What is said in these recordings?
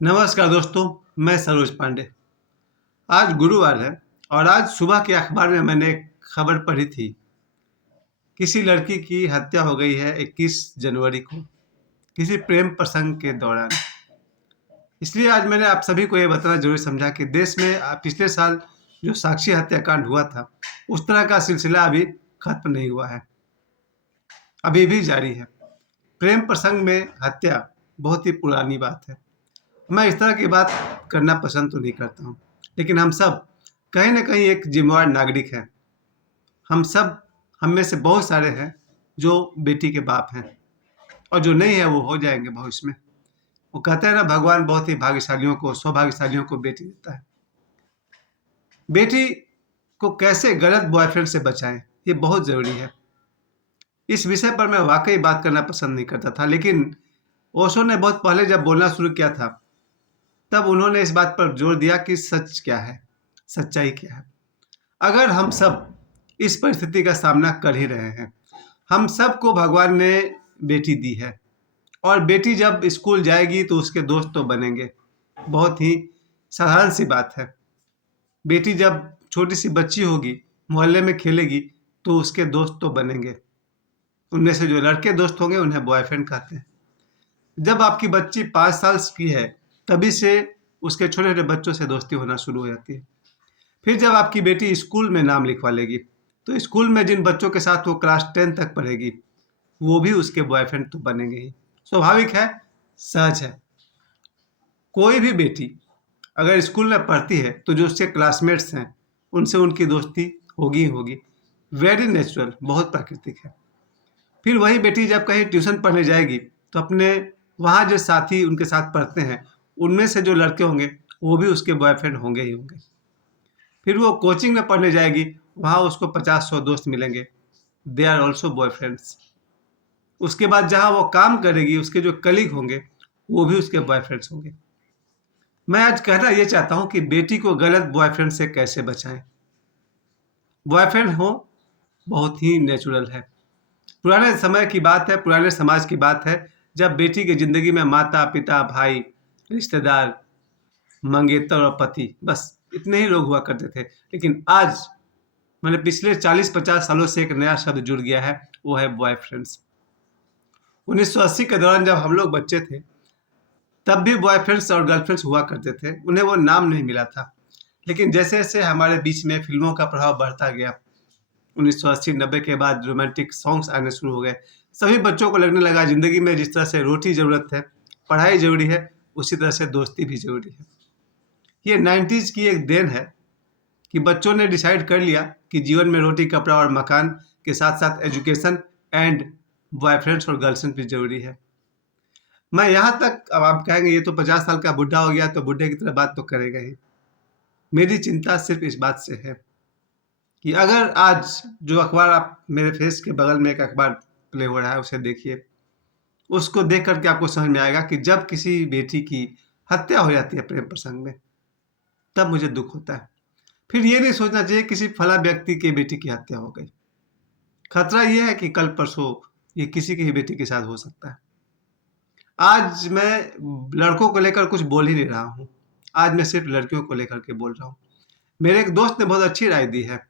नमस्कार दोस्तों, मैं सरोज पांडे। आज गुरुवार है और आज सुबह के अखबार में मैंने एक खबर पढ़ी थी। किसी लड़की की हत्या हो गई है 21 जनवरी को, किसी प्रेम प्रसंग के दौरान। इसलिए आज मैंने आप सभी को ये बताना ज़रूरी समझा कि देश में पिछले साल जो साक्षी हत्याकांड हुआ था, उस तरह का सिलसिला अभी खत्म नहीं हुआ है, अभी भी जारी है। प्रेम प्रसंग में हत्या बहुत ही पुरानी बात है। मैं इस तरह की बात करना पसंद तो नहीं करता हूँ, लेकिन हम सब कहीं न कहीं एक ज़िम्मेवार नागरिक हैं। हम में से बहुत सारे हैं जो बेटी के बाप हैं और जो नहीं है वो हो जाएँगे भविष्य में। वो कहते हैं ना, भगवान बहुत ही भाग्यशालियों को, सौभाग्यशालियों को बेटी देता है। बेटी को कैसे गलत बॉयफ्रेंड से बचाएँ, ये बहुत ज़रूरी है। इस विषय पर मैं वाक़ई बात करना पसंद नहीं करता था, लेकिन ओशो ने बहुत पहले जब बोलना शुरू किया था, तब उन्होंने इस बात पर जोर दिया कि सच क्या है, सच्चाई क्या है। अगर हम सब इस परिस्थिति का सामना कर ही रहे हैं, हम सबको भगवान ने बेटी दी है और बेटी जब स्कूल जाएगी तो उसके दोस्त तो बनेंगे। बहुत ही साधारण सी बात है। बेटी जब छोटी सी बच्ची होगी, मोहल्ले में खेलेगी तो उसके दोस्त तो बनेंगे। उनमें से जो लड़के दोस्त होंगे उन्हें बॉयफ्रेंड कहते हैं। जब आपकी बच्ची 5 साल की है, तभी से उसके छोटे-छोटे बच्चों से दोस्ती होना शुरू हो जाती है। फिर जब आपकी बेटी स्कूल में नाम लिखवा लेगी, तो स्कूल में जिन बच्चों के साथ वो क्लास 10 तक पढ़ेगी, वो भी उसके बॉयफ्रेंड तो बनेंगे ही। स्वाभाविक है, सहज है। कोई भी बेटी अगर स्कूल में पढ़ती है, तो जो उसके क्लासमेट्स हैं, उनसे उनकी दोस्ती होगी ही होगी। वेरी नेचुरल, बहुत प्राकृतिक है। फिर वही बेटी जब कहीं ट्यूशन पढ़ने जाएगी, तो अपने वहाँ जो साथी उनके साथ पढ़ते हैं, उनमें से जो लड़के होंगे, वो भी उसके बॉयफ्रेंड होंगे ही होंगे। फिर वो कोचिंग में पढ़ने जाएगी, वहाँ उसको 50-100 दोस्त मिलेंगे, दे आर ऑल्सो बॉयफ्रेंड्स। उसके बाद जहाँ वो काम करेगी, उसके जो कलीग होंगे, वो भी उसके बॉयफ्रेंड्स होंगे। मैं आज कहना ये चाहता हूँ कि बेटी को गलत बॉयफ्रेंड से कैसे बचाएं। बॉयफ्रेंड हो बहुत ही नेचुरल है। पुराने समय की बात है, पुराने समाज की बात है, जब बेटी की ज़िंदगी में माता, पिता, भाई, रिश्तेदार, मंगेतर और पति, बस इतने ही लोग हुआ करते थे। लेकिन आज मैंने पिछले 40-50 सालों से एक नया शब्द जुड़ गया है, वो है बॉयफ्रेंड्स। 1980 के दौरान जब हम लोग बच्चे थे, तब भी बॉयफ्रेंड्स और गर्लफ्रेंड्स हुआ करते थे, उन्हें वो नाम नहीं मिला था। लेकिन जैसे-जैसे हमारे बीच में फ़िल्मों का प्रभाव बढ़ता गया, 1980-90 के बाद रोमांटिक सॉन्ग्स आने शुरू हो गए, सभी बच्चों को लगने लगा ज़िंदगी में जिस तरह से रोटी ज़रूरत है, पढ़ाई ज़रूरी है, उसी तरह से दोस्ती भी ज़रूरी है। ये 90s की एक देन है कि बच्चों ने डिसाइड कर लिया कि जीवन में रोटी, कपड़ा और मकान के साथ-साथ एजुकेशन एंड बॉयफ्रेंड्स और गर्लफ्रेंड भी ज़रूरी है। मैं यहाँ तक, अब आप कहेंगे ये तो 50 साल का बुड्ढा हो गया, तो बुड्ढे की तरह बात तो करेगा ही। मेरी चिंता सिर्फ़ इस बात से है कि अगर आज जो अखबार, आप मेरे फेस के बगल में एक अखबार प्ले हो रहा है, उसे देखिए। उसको देख कर के आपको समझ में आएगा कि जब किसी बेटी की हत्या हो जाती है प्रेम प्रसंग में, तब मुझे दुःख होता है। फिर ये नहीं सोचना चाहिए किसी फला व्यक्ति की बेटी की हत्या हो गई। खतरा ये है कि कल परसों ये किसी की ही बेटी के साथ हो सकता है। आज मैं लड़कों को लेकर कुछ बोल ही नहीं रहा हूँ। आज मैं सिर्फ लड़कियों को लेकर के बोल रहा हूँ। मेरे एक दोस्त ने बहुत अच्छी राय दी है।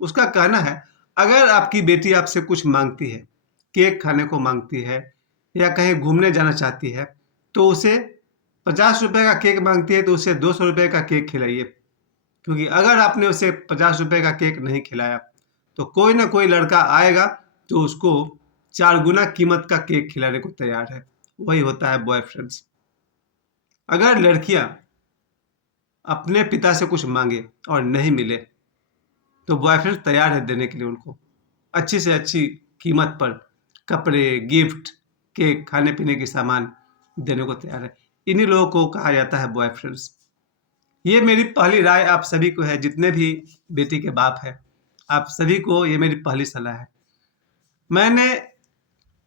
उसका कहना है, अगर आपकी बेटी आपसे कुछ माँगती है, केक खाने को माँगती है या कहीं घूमने जाना चाहती है, तो उसे ₹50 का केक माँगती है तो उसे ₹200 का केक खिलाइए। क्योंकि अगर आपने उसे ₹50 का केक नहीं खिलाया, तो कोई ना कोई लड़का आएगा जो उसको 4 गुना कीमत का केक खिलाने को तैयार है। वही होता है बॉयफ्रेंड्स। अगर लड़कियां अपने पिता से कुछ मांगे और नहीं मिले, तो बॉयफ्रेंड तैयार है देने के लिए उनको अच्छी से अच्छी कीमत पर कपड़े, गिफ्ट, केक, खाने पीने के सामान देने को तैयार है। इन्हीं लोगों को कहा जाता है बॉयफ्रेंड्स। ये मेरी पहली राय आप सभी को है, जितने भी बेटी के बाप हैं, आप सभी को ये मेरी पहली सलाह है। मैंने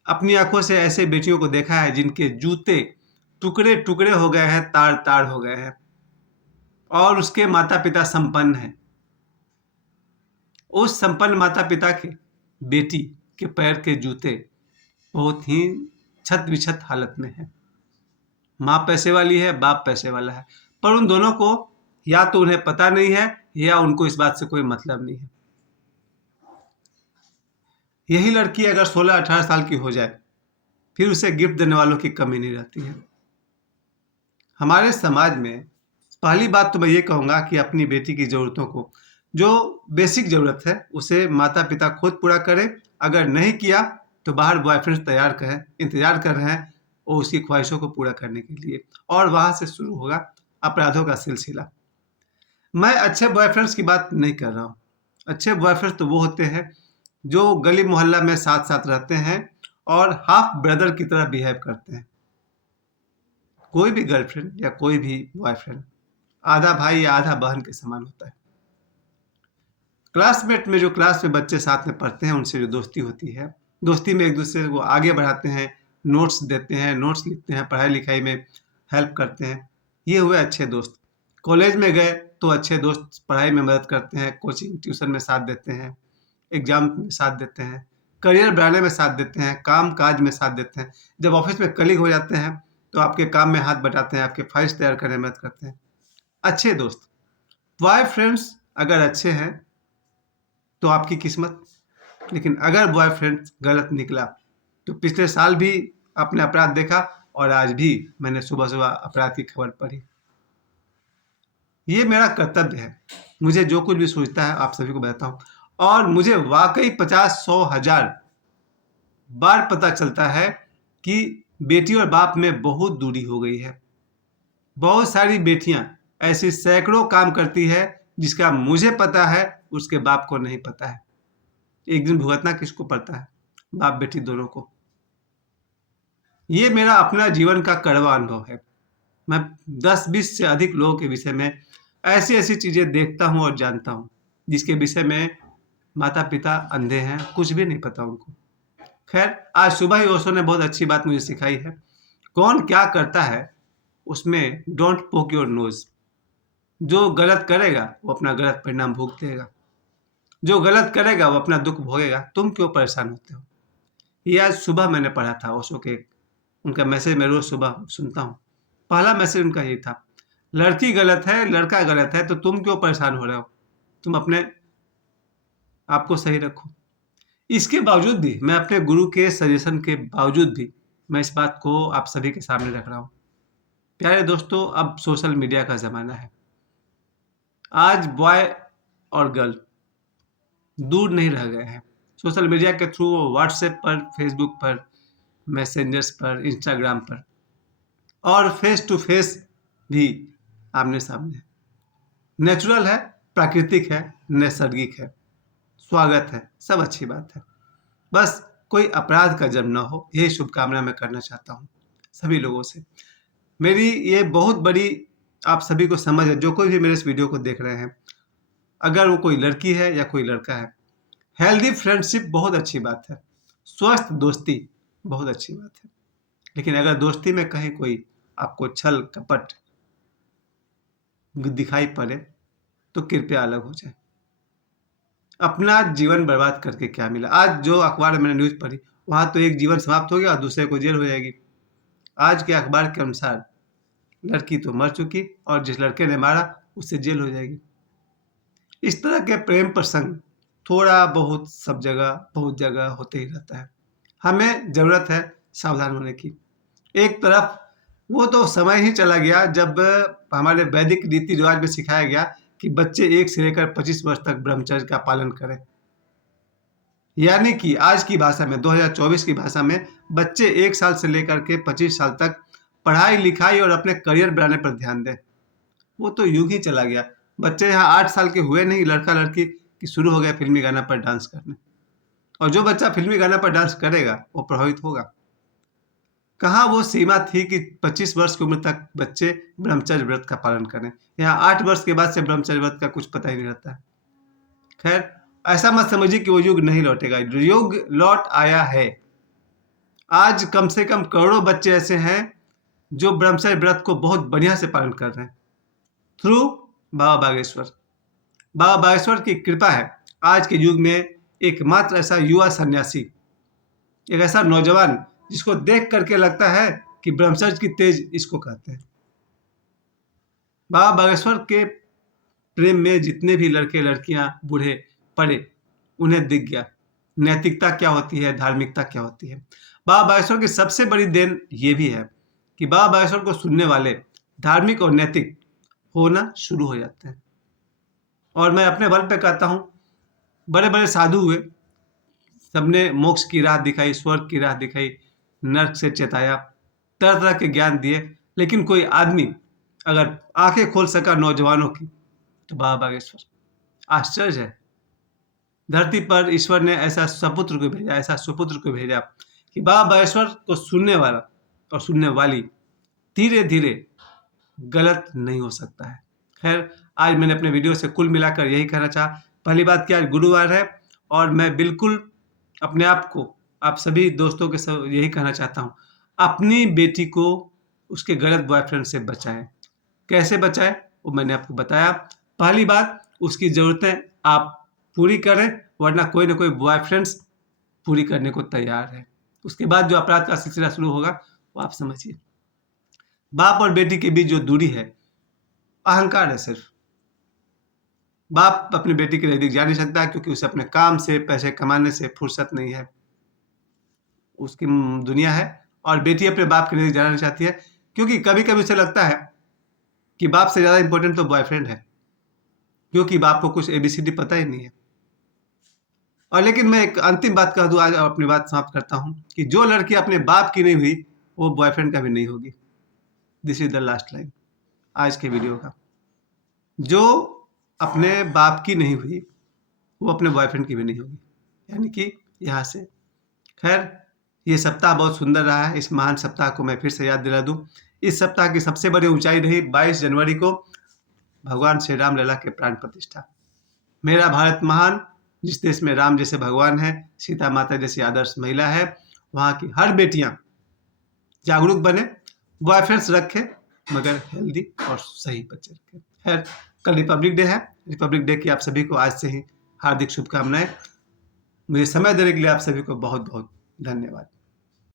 अपनी आंखों से ऐसे बेटियों को देखा है जिनके जूते टुकड़े टुकड़े हो गए हैं, तार तार हो गए हैं, और उसके माता पिता संपन्न हैं। उस संपन्न माता पिता के बेटी के पैर के जूते बहुत ही छत विछत हालत में हैं। माँ पैसे वाली है, बाप पैसे वाला है, पर उन दोनों को या तो उन्हें पता नहीं है या उनको इस बात से कोई मतलब नहीं है। यही लड़की अगर 16-18 साल की हो जाए, फिर उसे गिफ्ट देने वालों की कमी नहीं रहती है। हमारे समाज में पहली बात तो मैं ये कहूँगा कि अपनी बेटी की ज़रूरतों को, जो बेसिक ज़रूरत है उसे माता पिता खुद पूरा करें। अगर नहीं किया तो बाहर बॉयफ्रेंड इंतजार कर रहे हैं और उसकी ख्वाहिशों को पूरा करने के लिए, और वहाँ से शुरू होगा अपराधों का सिलसिला। मैं अच्छे बॉयफ्रेंड्स की बात नहीं कर रहा हूँ। अच्छे बॉयफ्रेंड्स तो वो होते हैं जो गली मोहल्ला में साथ साथ रहते हैं और हाफ ब्रदर की तरह बिहेव करते हैं। कोई भी गर्लफ्रेंड या कोई भी बॉयफ्रेंड आधा भाई या आधा बहन के समान होता है। क्लासमेट में जो क्लास में बच्चे साथ में पढ़ते हैं उनसे जो दोस्ती होती है, दोस्ती में एक दूसरे को आगे बढ़ाते हैं, नोट्स देते हैं, नोट्स लिखते हैं, पढ़ाई लिखाई में हेल्प करते हैं, ये हुए अच्छे दोस्त। कॉलेज में गए तो अच्छे दोस्त पढ़ाई में मदद करते हैं, कोचिंग ट्यूशन में साथ देते हैं, एग्जाम में साथ देते हैं, करियर बनाने में साथ देते हैं, काम काज में साथ देते हैं। जब ऑफिस में कलीग हो जाते हैं तो आपके काम में हाथ बटाते हैं, आपके फाइल्स तैयार करने में मदद करते हैं। अच्छे दोस्त। बॉयफ्रेंड्स अगर अच्छे हैं तो आपकी किस्मत, लेकिन अगर बॉयफ्रेंड गलत निकला तो पिछले साल भी आपने अपराध देखा और आज भी मैंने सुबह सुबह अपराध की खबर पढ़ी। ये मेरा कर्तव्य है, मुझे जो कुछ भी सोचता है आप सभी को बताता हूँ, और मुझे वाकई 50-100-1000 बार पता चलता है कि बेटी और बाप में बहुत दूरी हो गई है। बहुत सारी बेटियां ऐसी सैकड़ों काम करती है जिसका मुझे पता है, उसके बाप को नहीं पता है। एक दिन भुगतना किसको पड़ता है? बाप बेटी दोनों को। ये मेरा अपना जीवन का कड़वा अनुभव है। मैं 10-20 से अधिक लोगों के विषय में ऐसी ऐसी चीजें देखता हूँ और जानता हूँ जिसके विषय में माता पिता अंधे हैं, कुछ भी नहीं पता उनको। खैर, आज सुबह ही ओशो ने बहुत अच्छी बात मुझे सिखाई है। कौन क्या करता है उसमें डोंट पोक योर नोज। जो गलत करेगा वो अपना गलत परिणाम भुगतेगा, जो गलत करेगा वो अपना दुख भोगेगा। तुम क्यों परेशान होते हो? ये आज सुबह मैंने पढ़ा था ओशो के, उनका मैसेज मैं रोज सुबह सुनता हूँ। पहला मैसेज उनका यही था, लड़की गलत है, लड़का गलत है, तो तुम क्यों परेशान हो रहे हो? तुम अपने आप को सही रखो। इसके बावजूद भी, मैं अपने गुरु के सजेशन के बावजूद भी, मैं इस बात को आप सभी के सामने रख रहा हूँ। प्यारे दोस्तों, अब सोशल मीडिया का ज़माना है। आज बॉय और गर्ल दूर नहीं रह गए हैं। सोशल मीडिया के थ्रू वो व्हाट्सएप पर, फेसबुक पर, मैसेंजर्स पर, इंस्टाग्राम पर, और फेस टू फेस भी आमने सामने। नेचुरल है, प्राकृतिक है, नैसर्गिक है, स्वागत है, सब अच्छी बात है। बस कोई अपराध का जन्म न हो, यही शुभकामना मैं करना चाहता हूँ सभी लोगों से। मेरी ये बहुत बड़ी आप सभी को समझ है, जो कोई भी मेरे इस वीडियो को देख रहे हैं, अगर वो कोई लड़की है या कोई लड़का है, हेल्दी फ्रेंडशिप बहुत अच्छी बात है, स्वस्थ दोस्ती बहुत अच्छी बात है। लेकिन अगर दोस्ती में कहीं कोई आपको छल कपट दिखाई पड़े तो कृपया अलग हो जाए। अपना जीवन बर्बाद करके क्या मिला? आज जो अखबार में मैंने न्यूज़ पढ़ी, वहाँ तो एक जीवन समाप्त हो गया और दूसरे को जेल हो जाएगी। आज के अखबार के अनुसार लड़की तो मर चुकी और जिस लड़के ने मारा उससे जेल हो जाएगी। इस तरह के प्रेम प्रसंग थोड़ा बहुत सब जगह बहुत जगह होते ही रहता है। हमें ज़रूरत है सावधान होने की। एक तरफ वो तो समय ही चला गया जब हमारे वैदिक रीति रिवाज में सिखाया गया कि बच्चे 1 से लेकर 25 वर्ष तक ब्रह्मचर्य का पालन करें। यानी कि आज की भाषा में, 2024 की भाषा में, बच्चे 1 साल से लेकर के 25 साल तक पढ़ाई लिखाई और अपने करियर बनाने पर ध्यान दें। वो तो युग ही चला गया। बच्चे यहाँ 8 साल के हुए नहीं, लड़का लड़की की शुरू हो गया फिल्मी गाना पर डांस करने, और जो बच्चा फिल्मी गाना पर डांस करेगा वो प्रभावित होगा। कहाँ वो सीमा थी कि 25 वर्ष की उम्र तक बच्चे ब्रह्मचर्य व्रत का पालन करें? यहाँ 8 वर्ष के बाद से ब्रह्मचर्य व्रत का कुछ पता ही नहीं रहता है। खैर, ऐसा मत समझिए कि वो युग नहीं लौटेगा, युग लौट आया है। आज कम से कम करोड़ों बच्चे ऐसे हैं जो ब्रह्मचर्य व्रत को बहुत बढ़िया से पालन कर रहे हैं, थ्रू बाबा बागेश्वर। बाबा बागेश्वर की कृपा है आज के युग में एकमात्र ऐसा युवा सन्यासी, एक ऐसा नौजवान जिसको देख करके लगता है कि ब्रह्मचर्य की तेज इसको कहते हैं। बाबा बागेश्वर के प्रेम में जितने भी लड़के लड़कियां बूढ़े पड़े, उन्हें दिख गया नैतिकता क्या होती है, धार्मिकता क्या होती है। बाबा बागेश्वर की सबसे बड़ी देन ये भी है कि बाबा बागेश्वर को सुनने वाले धार्मिक और नैतिक होना शुरू हो जाते हैं। और मैं अपने बल पे कहता हूँ, बड़े बड़े साधु हुए, सबने मोक्ष की राह दिखाई, स्वर्ग की राह दिखाई, नर्क से चेताया, तरह तरह के ज्ञान दिए, लेकिन कोई आदमी अगर आंखें खोल सका नौजवानों की तो बाबा बागेश्वर। आश्चर्य है, धरती पर ईश्वर ने ऐसा सपुत्र को भेजा, ऐसा सुपुत्र को भेजा कि बाबा बागेश्वर को सुनने वाला और सुनने वाली धीरे धीरे गलत नहीं हो सकता है। खैर, आज मैंने अपने वीडियो से कुल मिलाकर यही कहना चाहा। पहली बात कि आज गुरुवार है और मैं बिल्कुल अपने आप को, आप सभी दोस्तों के सब यही कहना चाहता हूँ, अपनी बेटी को उसके गलत बॉयफ्रेंड से बचाएं। कैसे बचाएं वो मैंने आपको बताया। पहली बात, उसकी ज़रूरतें आप पूरी करें, वरना कोई ना कोई बॉयफ्रेंड्स पूरी करने को तैयार है। उसके बाद जो अपराध का सिलसिला शुरू होगा वो आप समझिए। बाप और बेटी के बीच जो दूरी है, अहंकार है सिर्फ। बाप अपनी बेटी के नजदीक जा नहीं सकता क्योंकि उसे अपने काम से, पैसे कमाने से फुर्सत नहीं है, उसकी दुनिया है। और बेटी अपने बाप के नजदीक जाना नहीं चाहती है क्योंकि कभी कभी उसे लगता है कि बाप से ज़्यादा इंपॉर्टेंट तो बॉयफ्रेंड है, क्योंकि बाप को कुछ ABCD पता ही नहीं है। और लेकिन मैं एक अंतिम बात कह दूं आज और अपनी बात समाप्त करता हूं कि जो लड़की अपने बाप की नहीं हुई वो बॉयफ्रेंड का भी नहीं होगी। This is the last line आज के वीडियो का। जो अपने बाप की नहीं हुई वो अपने बॉयफ्रेंड की भी नहीं होगी, यानी कि यहाँ से। खैर, ये सप्ताह बहुत सुंदर रहा है। इस महान सप्ताह को मैं फिर से याद दिला दूं। इस सप्ताह की सबसे बड़ी ऊंचाई रही 22 जनवरी को भगवान श्री राम लला के प्राण प्रतिष्ठा। मेरा भारत महान, जिस देश में राम जैसे भगवान है, सीता माता जैसी आदर्श महिला है, वहाँ की हर बेटियां जागरूक बने, बॉयफ्रेंड्स रखे मगर हेल्दी और सही बच्चे रखे। खैर, कल रिपब्लिक डे है। रिपब्लिक डे की आप सभी को आज से ही हार्दिक शुभकामनाएं। मुझे समय देने के लिए आप सभी को बहुत बहुत धन्यवाद।